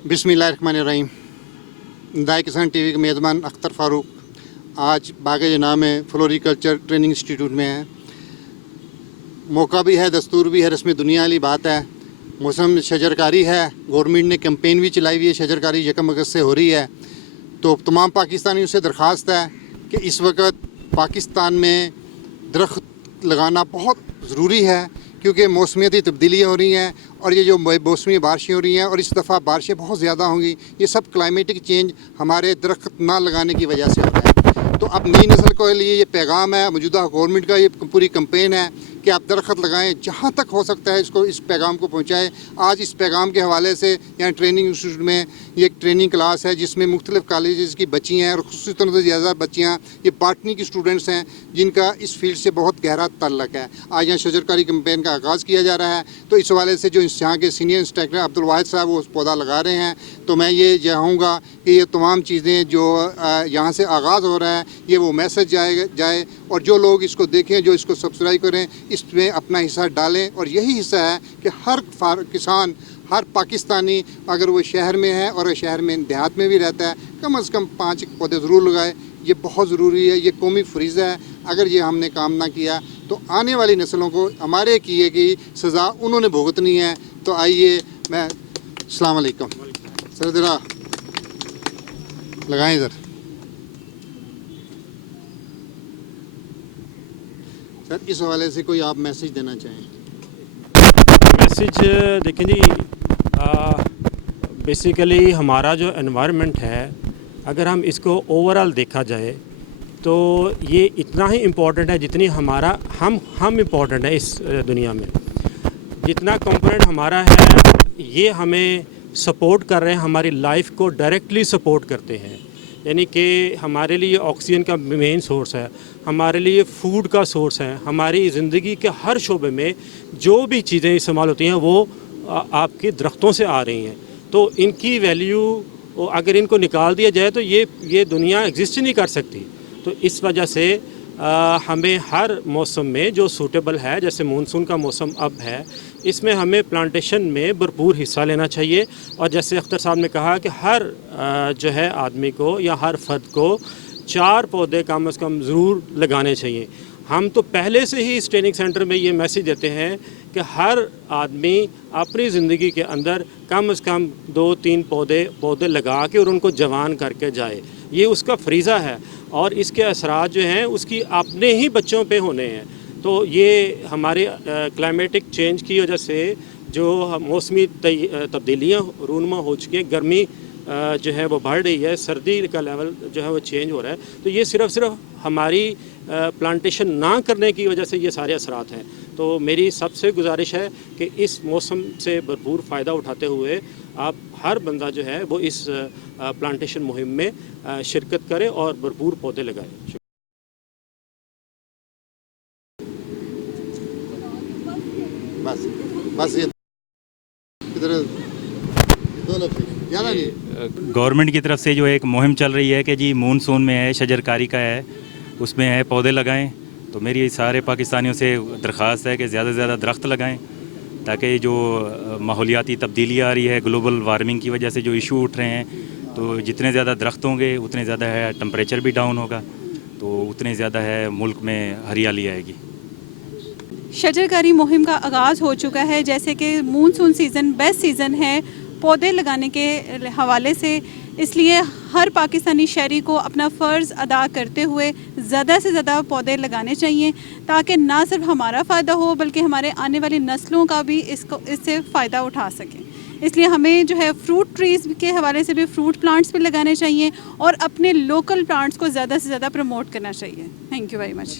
बिस्मिल्लाहिर्रहमानिर्रहीम। दाई किसान टीवी के मेज़बान अख्तर फ़ारूक आज बाग़ जना में फ्लोरिकल्चर ट्रेनिंग इंस्टीट्यूट में है। मौका भी है, दस्तूर भी है, रस्म दुनिया वाली बात है। मौसम शजरकारी है, गवर्नमेंट ने कैंपेन भी चलाई हुई है, शजरकारी 1 अगस्त से हो रही है। तो तमाम पाकिस्तानियों से दरख्वास्त है कि इस वक्त पाकिस्तान में दरख्त लगाना बहुत ज़रूरी है, क्योंकि मौसमियाती तब्दीलियाँ हो रही हैं और ये जो मौसमी बारिशें हो रही हैं और इस दफ़ा बारिशें बहुत ज़्यादा होंगी। ये सब क्लाइमेटिक चेंज हमारे दरख्त ना लगाने की वजह से होता है। तो अब नई नस्ल के लिए ये पैगाम है, मौजूदा गवर्नमेंट का ये पूरी कैंपेन है कि आप दरख्त लगाएं, जहाँ तक हो सकता है इसको इस पैगाम को पहुँचाएँ। आज इस पैगाम के हवाले से यहाँ ट्रेनिंग इंस्टीट्यूट में ये एक ट्रेनिंग क्लास है जिसमें मुख्तलिफ़ कॉलेज़ की बच्ची हैं और खुसूसी तौर पर ज़्यादा बच्चियाँ ये बॉटनी की स्टूडेंट्स हैं जिनका इस फील्ड से बहुत गहरा ताल्लुक़ है। आज यहाँ शजरकारी कैंपेन का आगाज़ किया जा रहा है, तो इस हवाले से जो यहाँ के सीनियर इंस्ट्रक्टर अब्दुल वाहिद साहब वो पौधा लगा रहे हैं। तो मैं ये चाहूँगा कि ये तमाम चीज़ें जो यहाँ से आगाज़ हो रहा है ये वो मैसेज जाए और जो लोग इसको देखें, जो इसको सब्सक्राइब करें, इसमें अपना हिस्सा डालें। और यही हिस्सा है कि हर किसान, हर पाकिस्तानी अगर वो शहर में है और शहर में देहात में भी रहता है, कम से कम 5 पौधे ज़रूर लगाए। ये बहुत ज़रूरी है, ये कौमी फरीज़ा है। अगर ये हमने काम ना किया तो आने वाली नस्लों को हमारे किए की सज़ा उन्होंने भुगतनी है। तो आइए, मैं अस्सलाम वालेकुम सर, ज़रा लगाएं सर। सर इस हवाले से कोई आप मैसेज देना चाहें? मैसेज देखें जी, बेसिकली हमारा जो एनवायरनमेंट है, अगर हम इसको ओवरऑल देखा जाए तो ये इतना ही इम्पोर्टेंट है जितनी हमारा हम इम्पोर्टेंट है इस दुनिया में। जितना कंपोनेंट हमारा है ये हमें सपोर्ट कर रहे हैं, हमारी लाइफ को डायरेक्टली सपोर्ट करते हैं। यानी कि हमारे लिए ऑक्सीजन का मेन सोर्स है, हमारे लिए फूड का सोर्स है। हमारी ज़िंदगी के हर शोबे में जो भी चीज़ें इस्तेमाल होती हैं वो आपके दरख्तों से आ रही हैं। तो इनकी वैल्यू अगर इनको निकाल दिया जाए तो ये दुनिया एग्जिस्ट ही नहीं कर सकती। तो इस वजह से हमें हर मौसम में जो सूटेबल है, जैसे मानसून का मौसम अब है, इसमें हमें प्लांटेशन में भरपूर हिस्सा लेना चाहिए। और जैसे अख्तर साहब ने कहा कि हर जो है आदमी को या हर फर्द को 4 पौधे कम से कम ज़रूर लगाने चाहिए। हम तो पहले से ही इस ट्रेनिंग सेंटर में ये मैसेज देते हैं कि हर आदमी अपनी ज़िंदगी के अंदर कम से कम 2-3 पौधे लगा के और उनको जवान करके जाए। ये उसका फरीज़ा है और इसके असरात जो हैं उसकी अपने ही बच्चों पे होने हैं। तो ये हमारे क्लाइमेटिक चेंज की वजह से जो मौसमी तब्दीलियाँ रूनुमा हो चुकी हैं, गर्मी जो है वो बढ़ रही है, सर्दी का लेवल जो है वो चेंज हो रहा है। तो ये सिर्फ हमारी प्लांटेशन ना करने की वजह से ये सारे असरात हैं। तो मेरी सबसे गुजारिश है कि इस मौसम से भरपूर फ़ायदा उठाते हुए आप हर बंदा जो है वो इस प्लांटेशन मुहिम में शिरकत करे और भरपूर पौधे लगाए। बस ये गवर्नमेंट की तरफ से जो एक मुहिम चल रही है कि जी मानसून में है, शजरकारी का है, उसमें है पौधे लगाएं। तो मेरी सारे पाकिस्तानियों से दरख्वास्त है कि ज़्यादा से ज़्यादा दरख्त लगाएं, ताकि जो माहौलियाती तब्दीलियाँ आ रही है, ग्लोबल वार्मिंग की वजह से जो इशू उठ रहे हैं, तो जितने ज़्यादा दरख्त होंगे उतने ज़्यादा है टेम्परेचर भी डाउन होगा, तो उतने ज़्यादा है मुल्क में हरियाली आएगी। शजरकारी मुहिम का आगाज़ हो चुका है। जैसे कि मानसून सीज़न बेस्ट सीज़न है पौधे लगाने के हवाले से, इसलिए हर पाकिस्तानी शहरी को अपना फ़र्ज़ अदा करते हुए ज़्यादा से ज़्यादा पौधे लगाने चाहिए, ताकि ना सिर्फ हमारा फ़ायदा हो बल्कि हमारे आने वाली नस्लों का भी इससे फ़ायदा उठा सकें। इसलिए हमें जो है फ्रूट ट्रीज़ के हवाले से भी फ्रूट प्लांट्स भी लगाने चाहिए और अपने लोकल प्लांट्स को ज़्यादा से ज़्यादा प्रमोट करना चाहिए। Thank you very much.